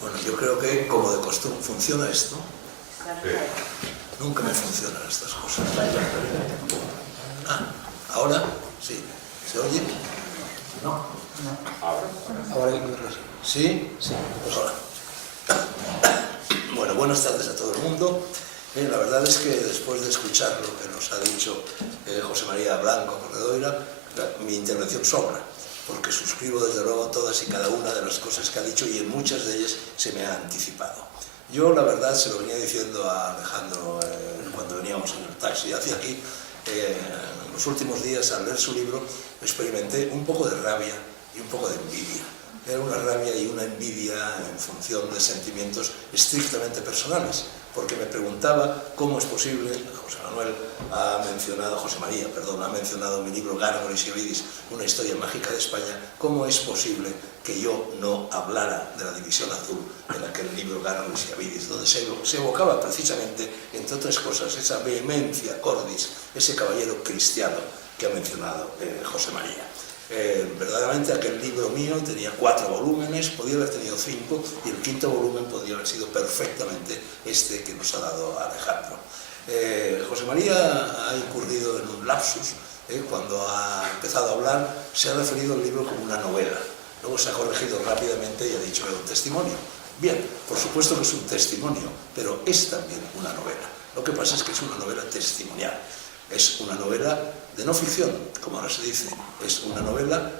Bueno, yo creo que, como de costumbre, ¿funciona esto? Sí. Nunca me funcionan estas cosas. Ah, ¿ahora? Sí. ¿Se oye? No. Ahora hay que ¿Sí? Sí. Pues ahora. Bueno, buenas tardes a todo el mundo. La verdad es que después de escuchar lo que nos ha dicho José María Blanco Corredoira, mi intervención sobra, porque suscribo desde luego todas y cada una de las cosas que ha dicho y en muchas de ellas se me ha anticipado. Yo la verdad se lo venía diciendo a Alejandro cuando veníamos en el taxi hacia aquí, en los últimos días al leer su libro experimenté un poco de rabia y un poco de envidia. Era una rabia y una envidia en función de sentimientos estrictamente personales, porque me preguntaba cómo es posible, José María ha mencionado mi libro Gárgoles y Ovidis, una historia mágica de España, cómo es posible que yo no hablara de la División Azul en aquel libro Gárgoles y Ovidis, donde se evocaba precisamente, entre otras cosas, esa vehemencia cordis, ese caballero cristiano que ha mencionado José María. Verdaderamente aquel libro mío tenía 4 volúmenes, podía haber tenido 5 y el 5.º volumen podría haber sido perfectamente este que nos ha dado Alejandro. José María ha incurrido en un lapsus, cuando ha empezado a hablar se ha referido al libro como una novela, luego se ha corregido rápidamente y ha dicho que era un testimonio. Bien, por supuesto que es un testimonio, pero es también una novela. Lo que pasa es que es una novela testimonial. Es una novela de no ficción, como ahora se dice, es una novela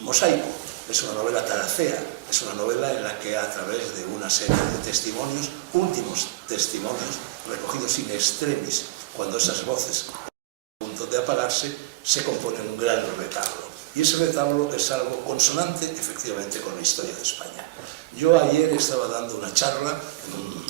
mosaico, es una novela taracea, es una novela en la que a través de una serie de testimonios, últimos testimonios, recogidos in extremis, cuando esas voces están a punto de apagarse, se compone un gran retablo. Y ese retablo es algo consonante, efectivamente, con la historia de España. Yo ayer estaba dando una charla en un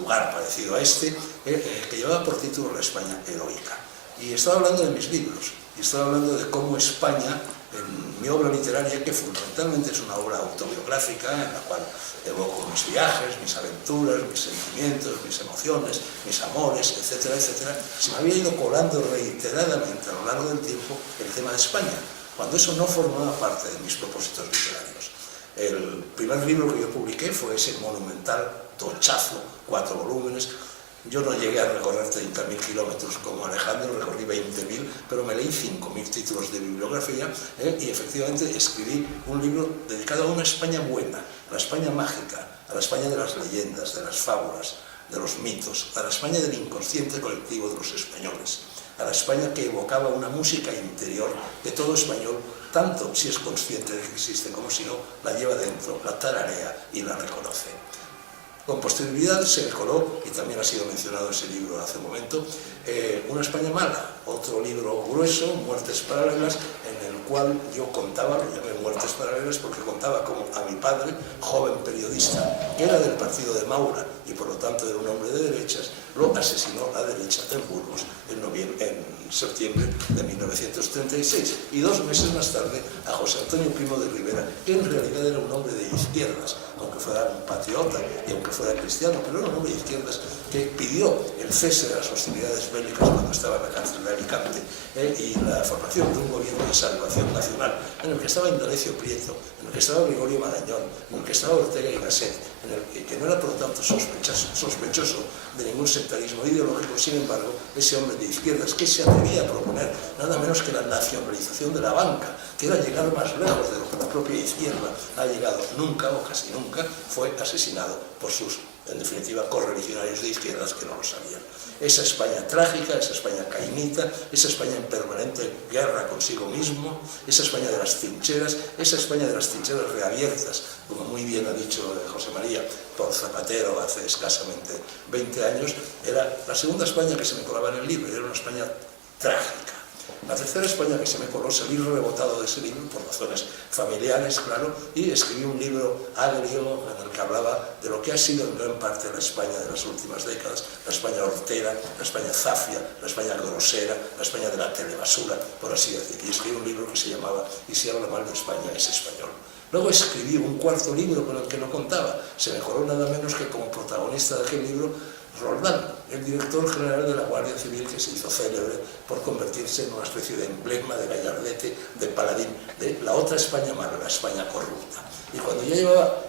lugar parecido a este, que llevaba por título La España heroica. Y estaba hablando de mis libros, y estaba hablando de cómo España, en mi obra literaria, que fundamentalmente es una obra autobiográfica, en la cual evoco mis viajes, mis aventuras, mis sentimientos, mis emociones, mis amores, etcétera, etcétera, se me había ido colando reiteradamente a lo largo del tiempo el tema de España, cuando eso no formaba parte de mis propósitos literarios. El primer libro que yo publiqué fue ese monumental tochazo, 4 volúmenes. Yo no llegué a recorrer 30.000 kilómetros como Alejandro, recorrí 20.000, pero me leí 5.000 títulos de bibliografía y efectivamente escribí un libro dedicado a una España buena, a la España mágica, a la España de las leyendas, de las fábulas, de los mitos, a la España del inconsciente colectivo de los españoles, a la España que evocaba una música interior que todo español, tanto si es consciente de que existe como si no, la lleva dentro, la tararea y la reconoce. Con posterioridad se coló, y también ha sido mencionado ese libro hace un momento, Una España mala, otro libro grueso, Muertes paralelas, en el cual yo contaba, lo llamé Muertes paralelas porque contaba como a mi padre, joven periodista, que era del partido de Maura y por lo tanto era un hombre de derechas, lo asesinó la derecha en Burgos en septiembre de 1936 y 2 meses más tarde a José Antonio Primo de Rivera, que en realidad era un hombre de izquierdas, aunque fuera un patriota y aunque fuera cristiano, pero era un hombre de izquierdas que pidió el cese de las hostilidades bélicas cuando estaba en la cárcel de Alicante y la formación de un gobierno de salvación nacional en el que estaba Indalecio Prieto, en el que estaba Gregorio Marañón, en el que estaba Ortega y Gasset, que no era por lo tanto sospechoso de ningún sectarismo ideológico. Sin embargo, ese hombre de izquierdas que se atrevía a proponer nada menos que la nacionalización de la banca, que era llegar más lejos de lo que la propia izquierda ha llegado nunca o casi nunca, fue asesinado por sus, en definitiva, correligionarios de izquierdas que no lo sabían. Esa España trágica, esa España caimita, esa España en permanente guerra consigo mismo, esa España de las trincheras, esa España de las trincheras reabiertas, como muy bien ha dicho José María, por Zapatero hace escasamente 20 años, era la segunda España que se me colaba en el libro, era una España trágica. La tercera España que se me coló, salí rebotado de ese libro por razones familiares, claro, y escribí un libro agrio en el que hablaba de lo que ha sido en gran parte la España de las últimas décadas, la España hortera, la España zafia, la España grosera, la España de la telebasura, por así decir. Y escribí un libro que se llamaba Y si habla mal de España es español. Luego escribí un 4.º libro con el que no contaba. Se me coló nada menos que como protagonista de aquel libro Roldán, el director general de la Guardia Civil, que se hizo célebre por convertirse en una especie de emblema, de gallardete, de paladín de la otra España mala, la España corrupta. Y cuando ya llevaba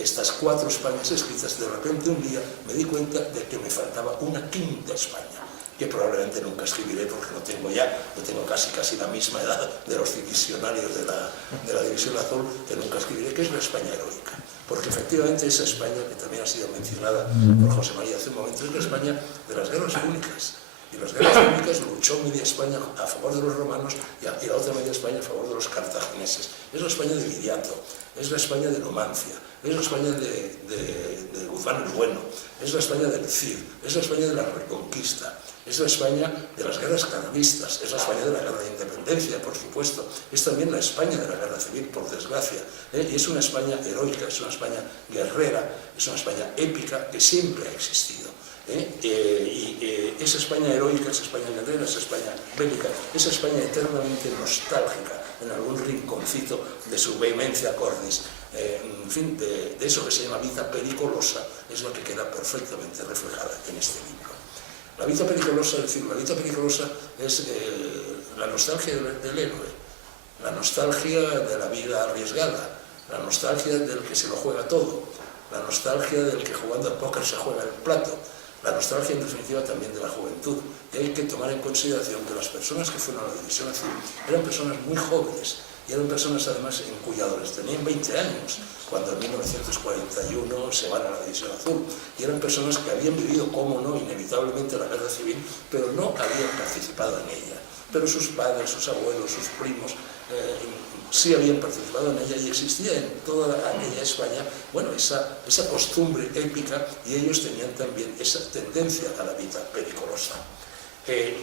estas 4 Españas escritas, de repente un día me di cuenta de que me faltaba una quinta España, que probablemente nunca escribiré porque no tengo casi la misma edad de los divisionarios de la División Azul, que nunca escribiré, que es la España heroica. Porque efectivamente esa España, que también ha sido mencionada por José María hace un momento, es la España de las guerras púnicas. Y las guerras púnicas luchó media España a favor de los romanos y la otra media España a favor de los cartagineses. Es la España de Viriato, es la España de Numancia, es la España de Guzmán el Bueno, es la España del Cid, es la España de la Reconquista, es la España de las guerras carlistas, es la España de la guerra de independencia, por supuesto, es también la España de la guerra civil, por desgracia, y es una España heroica, es una España guerrera, es una España épica que siempre ha existido. Esa España heroica, esa España guerrera, esa España bélica, esa España eternamente nostálgica en algún rinconcito de su vehemencia cordis, en fin, de eso que se llama vida pericolosa, es lo que queda perfectamente reflejada en este libro. La vida pericolosa, es decir, la vida pericolosa es la nostalgia del héroe, la nostalgia de la vida arriesgada, la nostalgia del que se lo juega todo, la nostalgia del que jugando al póker se juega el plato, la nostalgia en definitiva también de la juventud. Y hay que tomar en consideración que las personas que fueron a la División Azul eran personas muy jóvenes y eran personas además en cuya adolescencia tenían 20 años cuando en 1941 se van a la División Azul, y eran personas que habían vivido, cómo no, inevitablemente la guerra civil, pero no habían participado en ella. Pero sus padres, sus abuelos, sus primos sí habían participado en ella, y existía en toda aquella España, bueno, esa costumbre épica, y ellos tenían también esa tendencia a la vida pericolosa.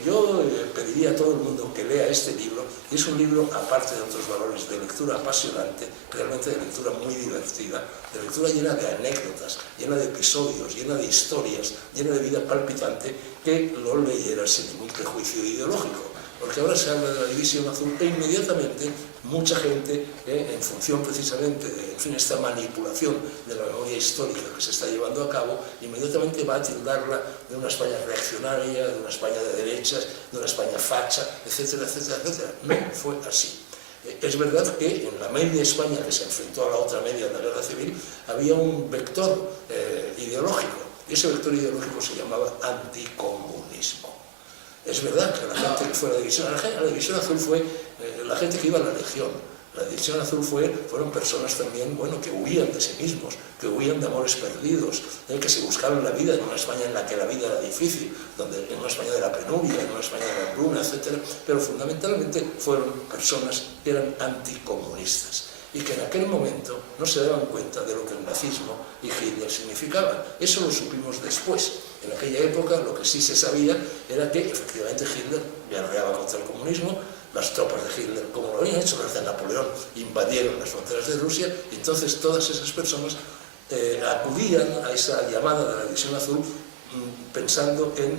Yo pediría a todo el mundo que lea este libro, y es un libro, aparte de otros valores, de lectura apasionante, realmente de lectura muy divertida, de lectura llena de anécdotas, llena de episodios, llena de historias, llena de vida palpitante, que lo leyera sin ningún prejuicio ideológico. Porque ahora se habla de la División Azul e inmediatamente mucha gente, en función precisamente de esta manipulación de la memoria histórica que se está llevando a cabo, inmediatamente va a tildarla de una España reaccionaria, de una España de derechas, de una España facha, etcétera, etcétera, etcétera. No fue así. Es verdad que en la media España que se enfrentó a la otra media en la guerra civil había un vector ideológico, y ese vector ideológico se llamaba anticomunismo. Es verdad que la gente que fue a la División Azul fue la gente que iba a la Legión. La División Azul fueron personas también, bueno, que huían de sí mismos, que huían de amores perdidos, que se buscaron la vida en una España en la que la vida era difícil, en una España de la penuria, en una España de la hambruna, etc. Pero fundamentalmente fueron personas que eran anticomunistas y que en aquel momento no se daban cuenta de lo que el nazismo y Hitler significaban. Eso lo supimos después. En aquella época lo que sí se sabía era que efectivamente Hitler guerreaba contra el comunismo. Las tropas de Hitler, como lo habían hecho las de Napoleón, invadieron las fronteras de Rusia, y entonces todas esas personas acudían a esa llamada de la División Azul pensando en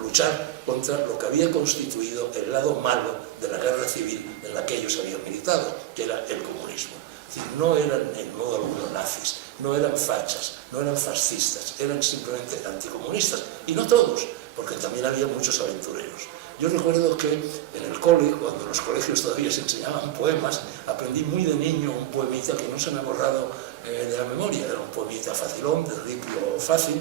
luchar contra lo que había constituido el lado malo de la guerra civil en la que ellos habían militado, que era el comunismo. Es decir, no eran en modo alguno nazis, no eran fachas, no eran fascistas, eran simplemente anticomunistas, y no todos, porque también había muchos aventureros. Yo recuerdo que en el cole, cuando en los colegios todavía se enseñaban poemas, aprendí muy de niño un poemita que no se me ha borrado de la memoria. Era un poemita facilón, de ripio fácil,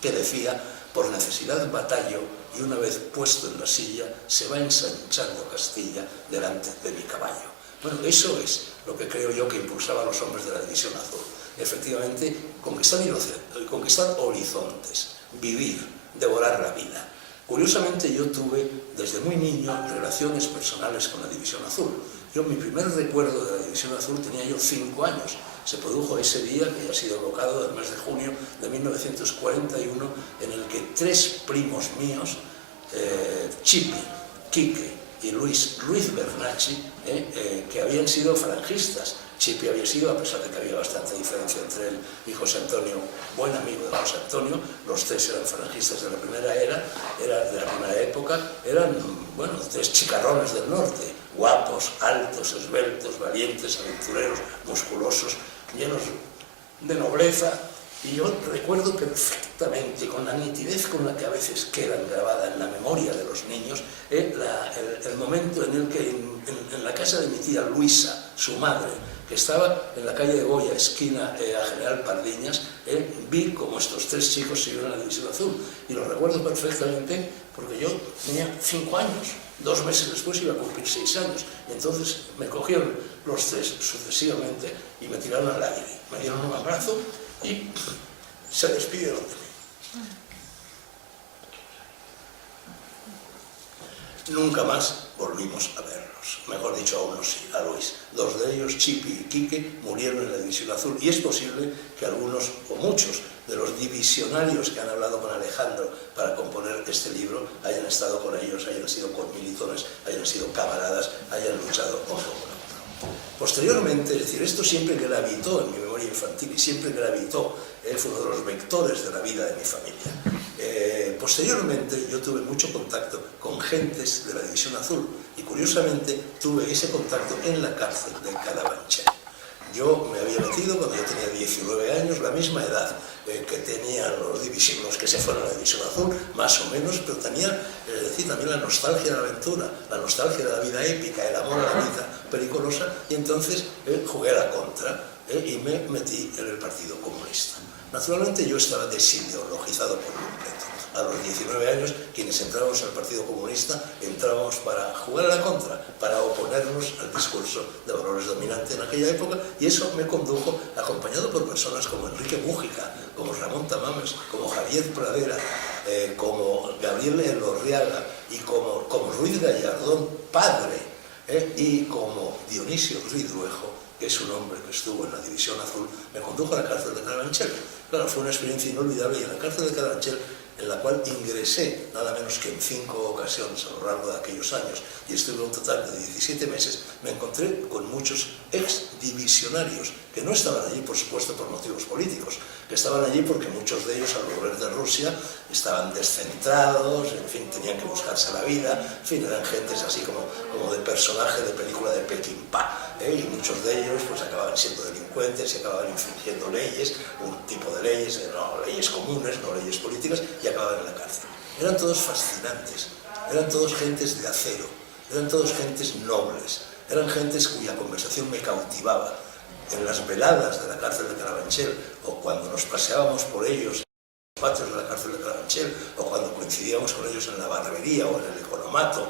que decía: por necesidad batallo, y una vez puesto en la silla, se va ensanchando Castilla delante de mi caballo. Bueno, eso es lo que creo yo que impulsaba a los hombres de la División Azul. Efectivamente, conquistar horizontes, vivir, devorar la vida. Curiosamente, yo tuve desde muy niño relaciones personales con la División Azul. Mi primer recuerdo de la División Azul tenía yo 5 años. Se produjo ese día, que ya ha sido evocado, del mes de junio de 1941, en el que 3 primos míos, Chipi, Quique y Luis Bernacci, que habían sido falangistas. Chipi había sido, a pesar de que había bastante diferencia entre él y José Antonio, buen amigo de José Antonio, los 3 eran falangistas de la primera de la primera época, eran, bueno, 3 chicarrones del norte, guapos, altos, esbeltos, valientes, aventureros, musculosos, llenos de nobleza, Y yo recuerdo perfectamente, con la nitidez con la que a veces quedan grabada en la memoria de los niños, el momento en el que en la casa de mi tía Luisa, su madre, que estaba en la calle de Goya, esquina a General Pardiñas, vi como estos tres chicos se iban a la División Azul. Y lo recuerdo perfectamente porque yo tenía 5 años. 2 meses después iba a cumplir 6 años. Y entonces me cogieron los tres sucesivamente y me tiraron al aire. Me dieron un abrazo y se despidieron de mí. Nunca más volvimos a verlos. Mejor dicho, a unos sí, a Luis. 2 de ellos, Chipi y Quique, murieron en la División Azul. Y es posible que algunos, o muchos, de los divisionarios que han hablado con Alejandro para componer este libro hayan estado con ellos, hayan sido comilitones, hayan sido camaradas, hayan luchado con uno. Posteriormente, es decir, esto siempre gravitó en mi memoria infantil y siempre gravitó, fue uno de los vectores de la vida de mi familia. Posteriormente yo tuve mucho contacto con gentes de la División Azul y curiosamente tuve ese contacto en la cárcel de Carabanchel. Yo me había metido cuando yo tenía 19 años, la misma edad que tenían los que se fueron a la División Azul, más o menos, pero tenía, es decir, también la nostalgia de la aventura, la nostalgia de la vida épica, el amor a la vida periculosa, y entonces jugué a la contra y me metí en el Partido Comunista. Naturalmente yo estaba desideologizado por completo. A los 19 años, quienes entrábamos al Partido Comunista, entrábamos para jugar a la contra, para oponernos al discurso de valores dominante en aquella época, y eso me condujo, acompañado por personas como Enrique Mújica, como Ramón Tamames, como Javier Pradera, como Gabriel Elorriaga y como Ruiz Gallardón, padre, y como Dionisio Ridruejo, que es un hombre que estuvo en la División Azul, me condujo a la cárcel de Carabanchel. Claro, fue una experiencia inolvidable, y en la cárcel de Carabanchel, en la cual ingresé nada menos que en 5 ocasiones a lo largo de aquellos años, y estuve un total de 17 meses, me encontré con muchos ex-divisionarios que no estaban allí, por supuesto, por motivos políticos, que estaban allí porque muchos de ellos, al volver de Rusia, estaban descentrados, en fin, tenían que buscarse la vida, en fin, eran gentes así como de personaje de película de Peckinpah, y muchos de ellos pues acababan siendo delincuentes y acababan infringiendo leyes, un tipo de leyes, no leyes comunes, no leyes políticas, y acababan en la cárcel. Eran todos fascinantes, eran todos gentes de acero, eran todos gentes nobles, eran gentes cuya conversación me cautivaba. En las veladas de la cárcel de Carabanchel, o cuando nos paseábamos por ellos en los patios de la cárcel de Carabanchel, o cuando coincidíamos con ellos en la barbería o en el economato,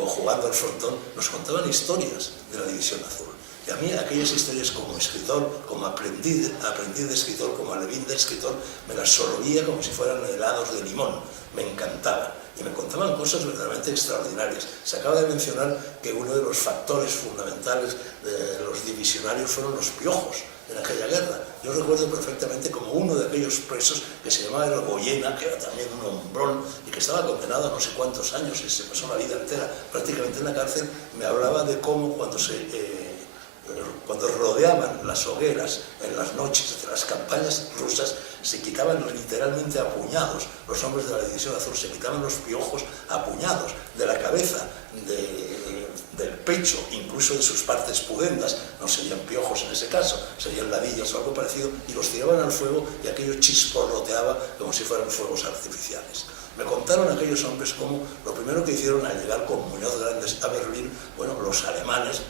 o jugando al frontón, nos contaban historias de la División Azul. Y a mí aquellas historias como escritor, como aprendiz de escritor, como alevín de escritor, me las sorbeía como si fueran helados de limón, me encantaban. Y me contaban cosas verdaderamente extraordinarias. Se acaba de mencionar que uno de los factores fundamentales de los divisionarios fueron los piojos en aquella guerra. Yo recuerdo perfectamente como uno de aquellos presos que se llamaba el Goyena, que era también un hombrón y que estaba condenado a no sé cuántos años y se pasó la vida entera prácticamente en la cárcel, me hablaba de cómo cuando rodeaban las hogueras en las noches de las campañas rusas, se quitaban literalmente a puñados, los hombres de la División Azul se quitaban los piojos a puñados de la cabeza, del pecho, incluso de sus partes pudendas, no serían piojos en ese caso, serían ladillas o algo parecido, y los tiraban al fuego y aquello chisporroteaba como si fueran fuegos artificiales. Me contaron aquellos hombres cómo lo primero que hicieron al llegar con Muñoz Grandes a Berlín, bueno, los alemanes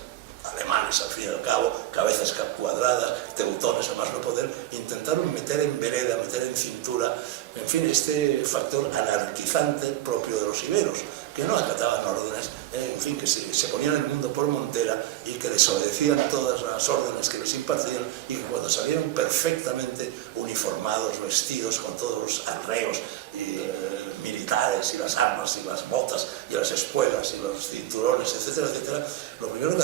al fin y al cabo, cabezas cuadradas, teutones a más no poder, intentaron meter en vereda, meter en cintura, en fin, este factor anarquizante propio de los iberos, que no acataban órdenes, en fin, que se ponían el mundo por montera y que desobedecían todas las órdenes que les impartían, y que cuando salieron perfectamente uniformados, vestidos con todos los arreos militares y las armas y las botas y las espuelas y los cinturones, etcétera, etcétera, lo primero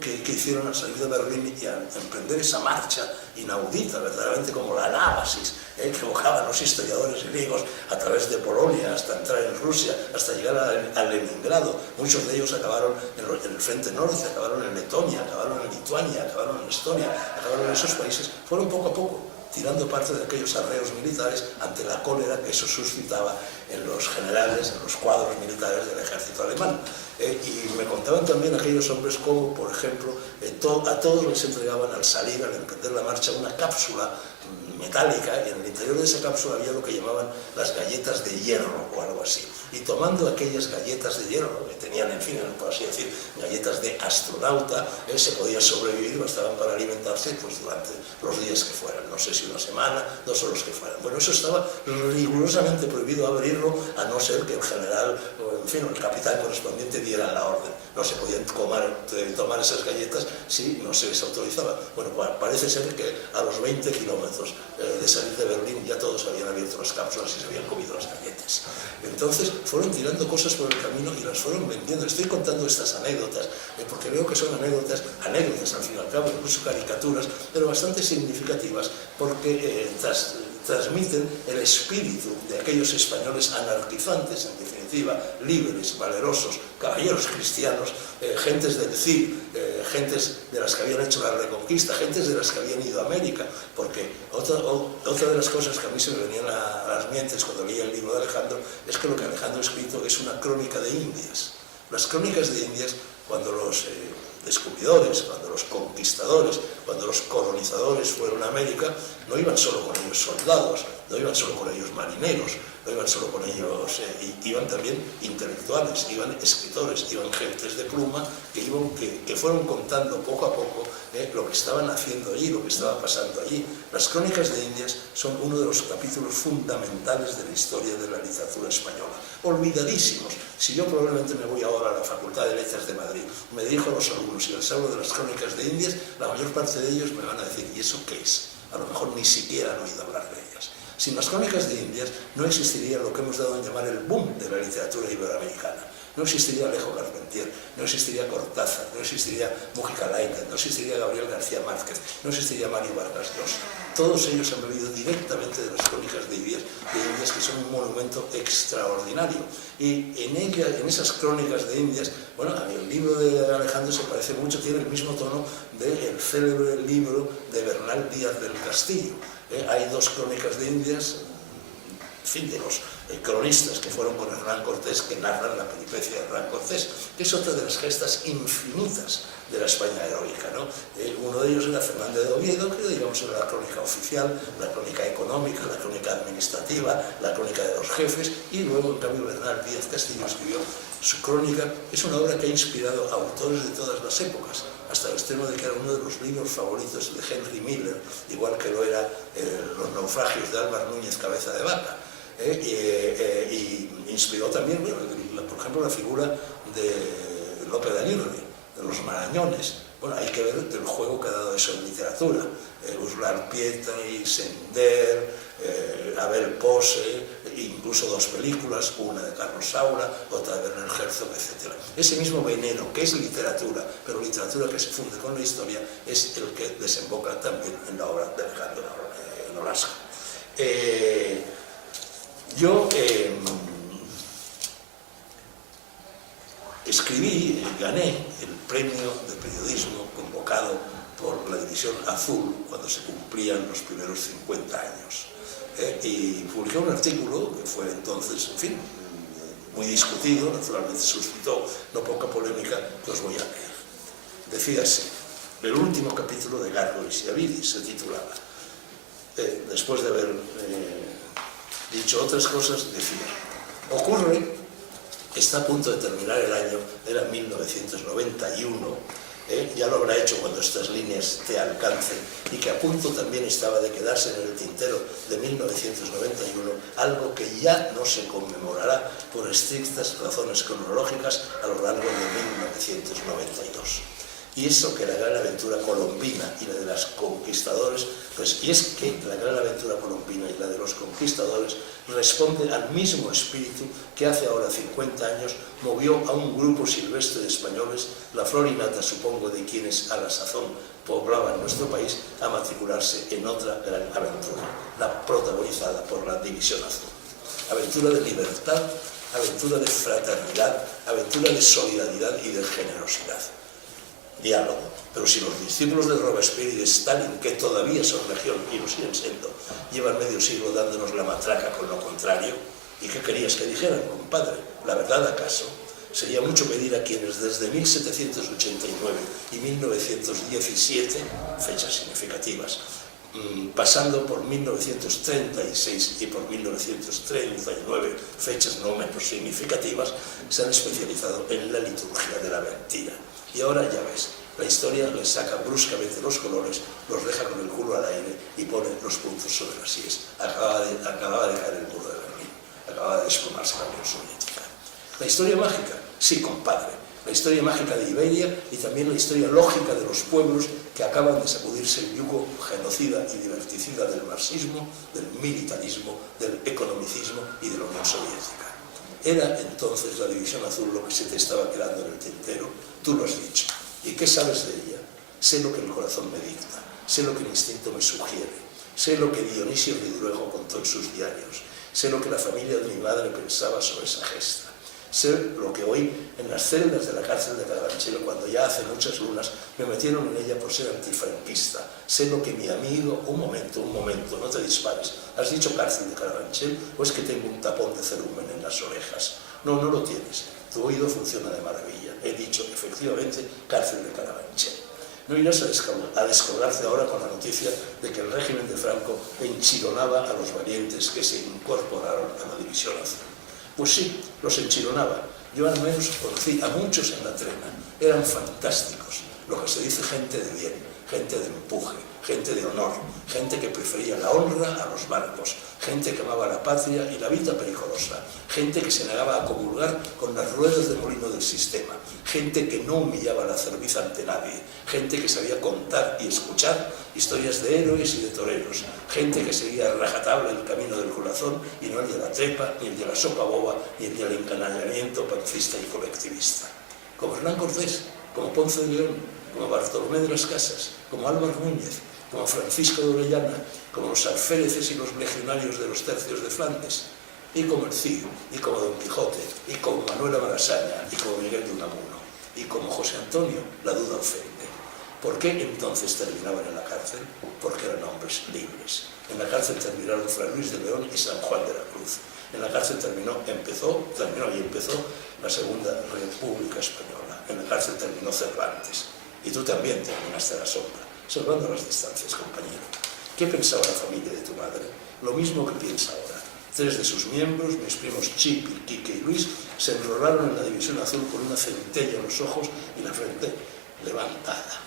que hicieron al salir de Berlín y al emprender esa marcha inaudita, verdaderamente como la anábasis, que evocaban los historiadores griegos a través de Polonia hasta entrar en Rusia, hasta llegar a Leningrado. Muchos de ellos acabaron en el frente norte, acabaron en Letonia, acabaron en Lituania, acabaron en Estonia, acabaron en esos países. Fueron poco a poco tirando parte de aquellos arreos militares ante la cólera que eso suscitaba en los generales, en los cuadros militares del ejército alemán. Y me contaban también aquellos hombres como, por ejemplo, a todos les entregaban al salir, al emprender la marcha, una cápsula metálica, y en el interior de esa cápsula había lo que llamaban las galletas de hierro o algo así. Y tomando aquellas galletas de hierro, que tenían, en fin, por así decir, galletas de astronauta, se podía sobrevivir, bastaban para alimentarse pues, durante los días que fueran, no sé si una semana, 2 o los que fueran. Bueno, eso estaba rigurosamente prohibido abrirlo, a no ser que el general, o en fin, el capitán correspondiente diera la orden. No se podían tomar esas galletas si no se les autorizaba. Bueno, parece ser que a los 20 kilómetros de salir de Berlín ya todos habían abierto las cápsulas y se habían comido las galletas. Entonces fueron tirando cosas por el camino y las fueron vendiendo. Estoy contando estas anécdotas porque veo que son anécdotas al fin y al cabo, incluso caricaturas, pero bastante significativas porque transmiten el espíritu de aquellos españoles anarquizantes, en definitiva, libres, valerosos, caballeros cristianos, gentes del Cid, gentes de las que habían hecho la Reconquista, gentes de las que habían ido a América, porque otra de las cosas que a mí se me venían a las mentes cuando leía el libro de Alejandro es que lo que Alejandro ha escrito es una crónica de Indias. Las crónicas de Indias, cuando los descubridores, cuando los conquistadores, cuando los colonizadores fueron a América, no iban solo con ellos soldados, no iban solo con ellos marineros, no iban solo con ellos, iban también intelectuales, iban escritores, iban gentes de pluma que fueron contando poco a poco lo que estaban haciendo allí, lo que estaba pasando allí. Las crónicas de Indias son uno de los capítulos fundamentales de la historia de la literatura española, olvidadísimos. Si yo probablemente me voy ahora a la Facultad de Letras de Madrid, me dirijo a los alumnos y les hablo de las crónicas de Indias, la mayor parte de ellos me van a decir, ¿y eso qué es? A lo mejor ni siquiera han oído hablar de ellas. Sin las crónicas de Indias no existiría lo que hemos dado en llamar el boom de la literatura iberoamericana. No existiría Alejo Carpentier, no existiría Cortázar, no existiría Múgica Lainez, no existiría Gabriel García Márquez, no existiría Mario Vargas Llosa. Todos ellos han bebido directamente de las crónicas de Indias, que son un monumento extraordinario. Y en esas crónicas de Indias, bueno, el libro de Alejandro se parece mucho, tiene el mismo tono del célebre libro de Bernal Díaz del Castillo. Hay 2 crónicas de Indias, en fin, de los cronistas que fueron con Hernán Cortés, que narran la peripecia de Hernán Cortés, que es otra de las gestas infinitas de la España heroica, ¿no? Uno de ellos era Fernández de Oviedo, que digamos era la crónica oficial, la crónica económica, la crónica administrativa, la crónica de los jefes, y luego, en cambio, Bernal Díaz Castillo escribió su crónica. Es una obra que ha inspirado a autores de todas las épocas, hasta el extremo de que era uno de los libros favoritos de Henry Miller, igual que lo era Los naufragios de Álvar Núñez Cabeza de Vaca. Y inspiró también, bueno, por ejemplo, la figura de Lope de Aguirre, de los Marañones. Bueno, hay que ver el juego que ha dado eso en literatura. Ursula Pietri, Sender, Abel Pose, incluso 2 películas, una de Carlos Saura, otra de Werner Herzog, etc. Ese mismo veneno, que es literatura, pero literatura que se funde con la historia, es el que desemboca también en la obra de Alejandro Nolasco. Yo escribí, gané el premio de periodismo convocado por la División Azul cuando se cumplían los primeros 50 años. Y publiqué un artículo que fue entonces, en fin, muy discutido, naturalmente suscitó no poca polémica, que os voy a leer. Decía así, el último capítulo de Garro y Schiavidis se titulaba. Después de haber dicho otras cosas, decía, ocurre que está a punto de terminar el año, era 1991, ya lo habrá hecho cuando estas líneas te alcancen, y que a punto también estaba de quedarse en el tintero de 1991, algo que ya no se conmemorará por estrictas razones cronológicas a lo largo de 1992. Y eso que la gran aventura colombina y la de los conquistadores, pues y es que la gran aventura colombina y la de los conquistadores responde al mismo espíritu que hace ahora 50 años movió a un grupo silvestre de españoles, la flor y nata, supongo, de quienes a la sazón poblaban nuestro país, a matricularse en otra gran aventura, la protagonizada por la División Azul. Aventura de libertad, aventura de fraternidad, aventura de solidaridad y de generosidad. Diálogo. Pero si los discípulos de Robespierre y de Stalin, que todavía son legión y lo siguen siendo, llevan medio siglo dándonos la matraca con lo contrario, ¿y qué querías que dijeran, compadre? ¿La verdad acaso? Sería mucho pedir a quienes desde 1789 y 1917, fechas significativas, pasando por 1936 y por 1939, fechas no menos significativas, se han especializado en la liturgia de la mentira. Y ahora ya ves, la historia les saca bruscamente los colores, los deja con el culo al aire y pone los puntos sobre las íes. Acababa de caer el muro de Berlín, acababa de desplomarse la Unión Soviética. La historia mágica, sí, compadre. La historia mágica de Iberia y también la historia lógica de los pueblos que acaban de sacudirse el yugo genocida y liberticida del marxismo, del militarismo, del economicismo y de la Unión Soviética. Era entonces la División Azul lo que se te estaba quedando en el tintero, tú lo has dicho. ¿Y qué sabes de ella? Sé lo que el corazón me dicta, sé lo que el instinto me sugiere, sé lo que Dionisio Ridruejo contó en sus diarios, sé lo que la familia de mi madre pensaba sobre esa gesta. Sé lo que hoy en las celdas de la cárcel de Carabanchel, cuando ya hace muchas lunas, me metieron en ella por ser antifranquista. Sé lo que mi amigo... Un momento, no te dispares. ¿Has dicho cárcel de Carabanchel o es que tengo un tapón de cerumen en las orejas? No, no lo tienes. Tu oído funciona de maravilla. He dicho, efectivamente, cárcel de Carabanchel. No irás a descolgarte ahora con la noticia de que el régimen de Franco enchironaba a los valientes que se incorporaron a la División Azul. Pues sí, los enchironaba. Yo al menos conocí a muchos en la trena. Eran fantásticos. Lo que se dice gente de bien, gente de empuje, gente de honor, gente que prefería la honra a los barcos, gente que amaba la patria y la vida periculosa, gente que se negaba a comulgar con las ruedas de molino del sistema, gente que no humillaba la cerviz ante nadie, gente que sabía contar y escuchar historias de héroes y de toreros, gente que seguía a rajatabla el camino del corazón y no el de la trepa, ni el de la sopa boba, ni el del encanallamiento pancista y colectivista. Como Hernán Cortés, como Ponce de León, como Bartolomé de las Casas, como Álvaro Núñez, como Francisco de Orellana, como los alféreces y los legionarios de los tercios de Flandes, y como el Cid, y como Don Quijote, y como Manuela Malasaña, y como Miguel de Unamuno, y como José Antonio, la duda ofende. ¿Por qué entonces terminaban en la cárcel? Porque eran hombres libres. En la cárcel terminaron Fray Luis de León y San Juan de la Cruz. En la cárcel terminó y empezó la Segunda República Española. En la cárcel terminó Cervantes. Y tú también terminaste a la sombra, salvando las distancias, compañero. ¿Qué pensaba la familia de tu madre? Lo mismo que piensa ahora. 3 de sus miembros, mis primos Chip, Quique y Luis, se enrolaron en la División Azul con una centella en los ojos y la frente levantada.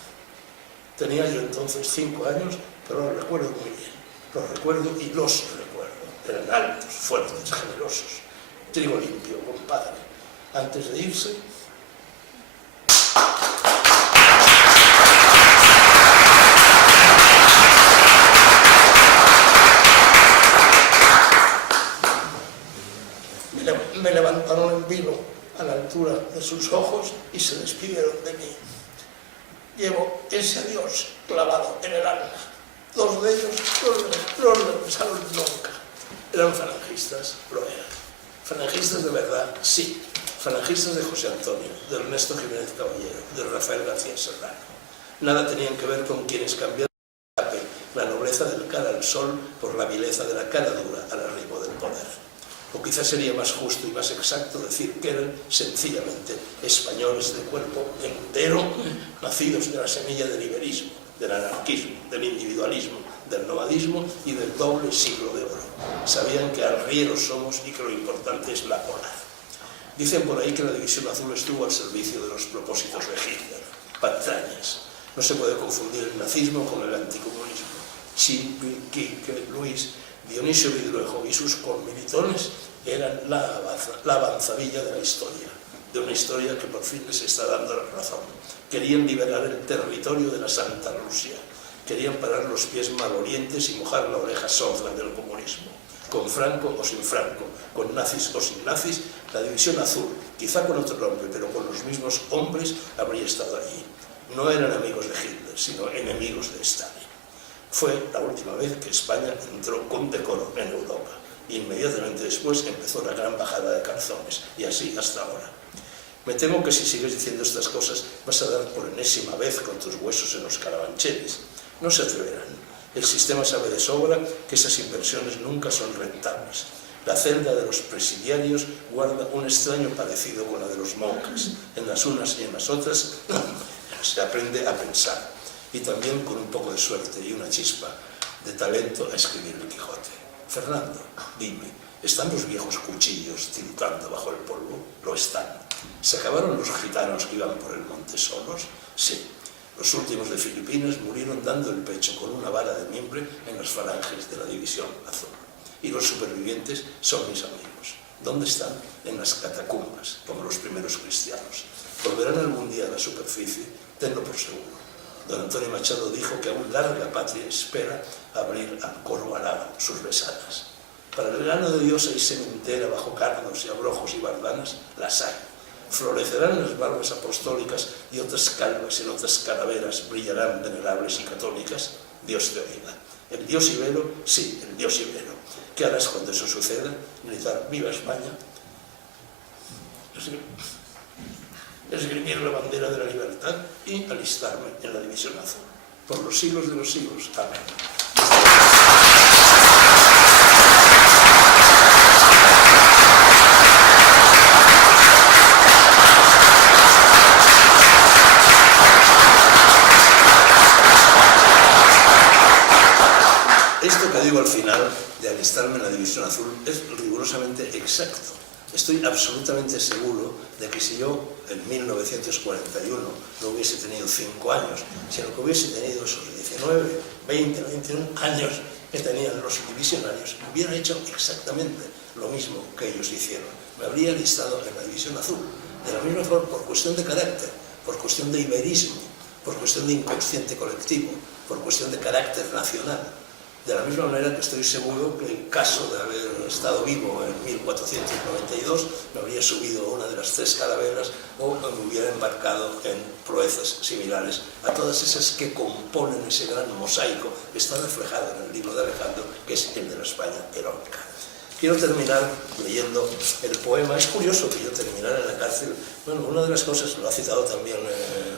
Tenía yo entonces 5 años, pero lo recuerdo muy bien. Los recuerdo y los recuerdo. Eran altos, fuertes, generosos. Trigo limpio, compadre. Antes de irse... me levantaron en vilo a la altura de sus ojos y se despidieron de mí. Llevo ese adiós clavado en el alma. 2 de ellos no lo regresaron nunca. Eran falangistas, lo eran. Falangistas de verdad, sí. Falangistas de José Antonio, de Ernesto Jiménez Caballero, de Rafael García Serrano. Nada tenían que ver con quienes cambiaron la nobleza del cara al sol por la vileza de la cara dura al arribo del poder. O quizás sería más justo y más exacto decir que eran sencillamente españoles de cuerpo entero, nacidos de la semilla del iberismo, del anarquismo, del individualismo, del nomadismo y del doble siglo de oro. Sabían que arrieros somos y que lo importante es la polar. Dicen por ahí que la División Azul estuvo al servicio de los propósitos de Hitler. Patrañas. No se puede confundir el nazismo con el anticomunismo. Chip, Quique, Luis, Dionisio Ridruejo y sus conmilitones eran la avanzadilla de la historia, de una historia que por fin les está dando la razón. Querían liberar el territorio de la Santa Rusia, querían parar los pies malolientes y mojar la oreja sorda del comunismo. Con Franco o sin Franco, con nazis o sin nazis, la División Azul, quizá con otro nombre, pero con los mismos hombres, habría estado allí. No eran amigos de Hitler, sino enemigos de Stalin. Fue la última vez que España entró con decoro en Europa. Inmediatamente después empezó la gran bajada de calzones, y así hasta ahora. Me temo que si sigues diciendo estas cosas vas a dar por enésima vez con tus huesos en los carabancheles. No se atreverán. El sistema sabe de sobra que esas inversiones nunca son rentables. La celda de los presidiarios guarda un extraño parecido con la de los monjes. En las unas y en las otras se aprende a pensar. Y también con un poco de suerte y una chispa de talento a escribir el Quijote. Fernando, dime, ¿están los viejos cuchillos tiritando bajo el polvo? Lo están. ¿Se acabaron los gitanos que iban por el monte solos? Sí. Los últimos de Filipinas murieron dando el pecho con una vara de mimbre en las falanges de la División Azul. Y los supervivientes son mis amigos. ¿Dónde están? En las catacumbas, como los primeros cristianos. ¿Volverán algún día a la superficie? Tenlo por seguro. Don Antonio Machado dijo que aún larga patria espera abrir al coro arado sus besadas. Para el grano de Dios hay sementera bajo cardos y abrojos y bardanas, las hay. Florecerán las barbas apostólicas y otras calvas en otras calaveras brillarán venerables y católicas. Dios te oiga. El Dios Ibero, sí, el Dios Ibero. ¿Qué harás cuando eso suceda? Gritar ¡Viva España! Esgrimir la bandera de la libertad y alistarme en la División Azul. Por los siglos de los siglos. Amén. Esto que digo al final de alistarme en la División Azul es rigurosamente exacto. Estoy absolutamente seguro de que si yo en 1941 no hubiese tenido 5 años, sino que hubiese tenido esos 19, 20, 21 años que tenían los divisionarios, hubiera hecho exactamente lo mismo que ellos hicieron. Me habría alistado en la División Azul, de la misma forma por cuestión de carácter, por cuestión de iberismo, por cuestión de inconsciente colectivo, por cuestión de carácter nacional. De la misma manera que estoy seguro que en caso de haber estado vivo en 1492 me habría subido a una de las 3 calaveras o me hubiera embarcado en proezas similares a todas esas que componen ese gran mosaico que está reflejado en el libro de Alejandro, que es el de la España heroica. Quiero terminar leyendo el poema. Es curioso que yo terminara en la cárcel. Bueno, una de las cosas, lo ha citado también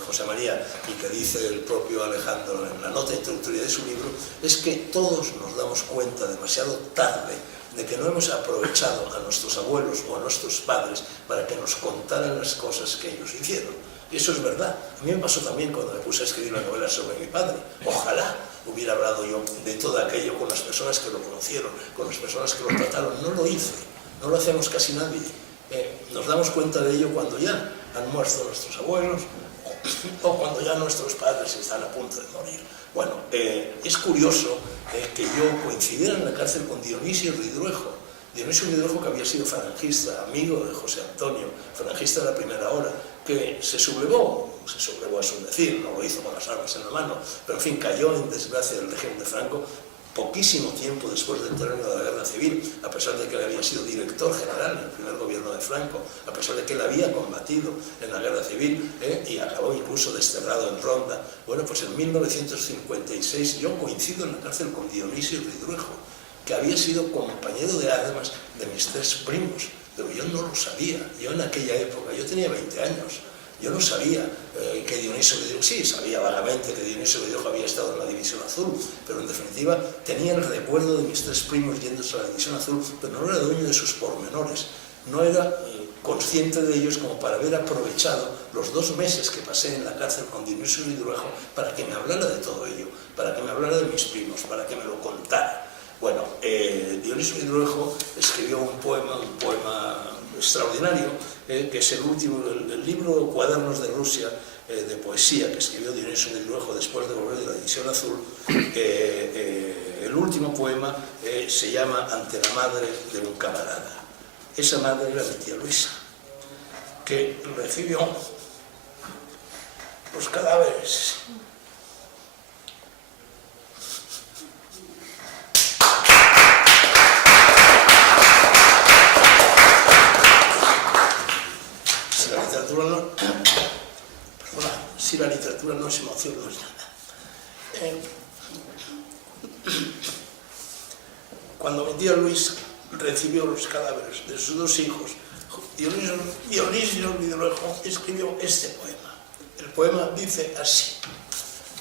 José María, y que dice el propio Alejandro en la nota introductoria de su libro, es que todos nos damos cuenta demasiado tarde de que no hemos aprovechado a nuestros abuelos o a nuestros padres para que nos contaran las cosas que ellos hicieron. Y eso es verdad. A mí me pasó también cuando me puse a escribir una novela sobre mi padre. Ojalá hubiera hablado yo de todo aquello con las personas que lo conocieron, con las personas que lo trataron. No lo hice, no lo hacemos casi nadie. Nos damos cuenta de ello cuando ya han muerto nuestros abuelos o cuando ya nuestros padres están a punto de morir. Bueno, es curioso que yo coincidiera en la cárcel con Dionisio Ridruejo. Dionisio Ridruejo, que había sido falangista, amigo de José Antonio, falangista de la primera hora, que se sublevó a su decir, no lo hizo con las armas en la mano, pero en fin, cayó en desgracia del régimen de Franco poquísimo tiempo después del término de la guerra civil, a pesar de que él había sido director general en el primer gobierno de Franco, a pesar de que él había combatido en la guerra civil y acabó incluso desterrado en Ronda. Bueno, pues en 1956 yo coincido en la cárcel con Dionisio Ridruejo, que había sido compañero de armas de mis 3 primos, pero yo no lo sabía. Yo en aquella época, yo tenía 20 años, yo no sabía que Dionisio Ridruejo, sí, sabía vagamente que Dionisio Ridruejo había estado en la División Azul, pero en definitiva tenía el recuerdo de mis 3 primos yéndose a la División Azul, pero no era dueño de sus pormenores, no era consciente de ellos como para haber aprovechado los 2 meses que pasé en la cárcel con Dionisio Ridruejo para que me hablara de todo ello, para que me hablara de mis primos, para que me lo contara. Bueno, Dionisio Ridruejo escribió un poema extraordinario, que es el último del libro Cuadernos de Rusia, de poesía, que escribió Dionisio Ridruejo después de volver de la División Azul. El último poema se llama Ante la madre de un camarada. Esa madre era mi tía Luisa, que recibió los cadáveres si la literatura no es emoción, no es nada. Cuando mi tía Luisa recibió los cadáveres de sus 2 hijos, Dionisio Ridruejo escribió este poema. El poema dice así: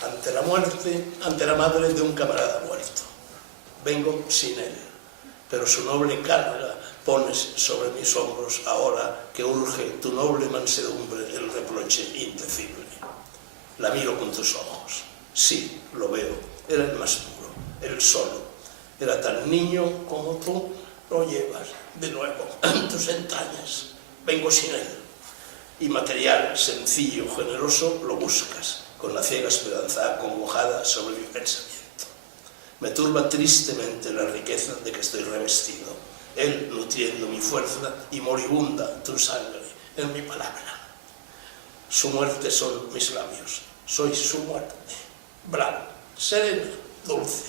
ante la muerte, ante la madre de un camarada muerto, vengo sin él, pero su noble carga pones sobre mis hombros ahora que urge tu noble mansedumbre el reproche indecible. La miro con tus ojos, sí, lo veo, era el más puro, él solo. Era tan niño como tú, lo llevas de nuevo en tus entrañas. Vengo sin él. Y material, sencillo, generoso, lo buscas, con la ciega esperanza acongojada sobre mi pensamiento. Me turba tristemente la riqueza de que estoy revestido, él nutriendo mi fuerza y moribunda tu sangre en mi palabra. Su muerte son mis labios, soy su muerte, blanca, serena, dulce,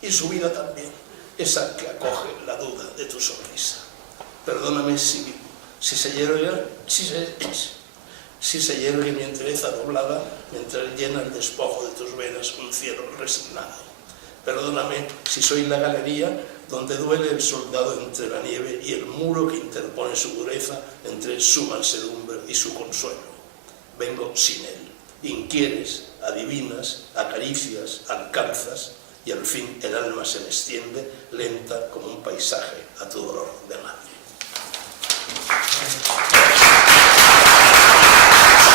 y su vida también, esa que acoge la duda de tu sonrisa. Perdóname si se yergue mi entereza doblada mientras llena el despojo de tus venas un cielo resignado. Perdóname si soy la galería donde duele el soldado entre la nieve y el muro que interpone su dureza entre su mansedumbre y su consuelo. Vengo sin él. Inquieres, adivinas, acaricias, alcanzas y al fin el alma se me extiende lenta como un paisaje a tu dolor de madre.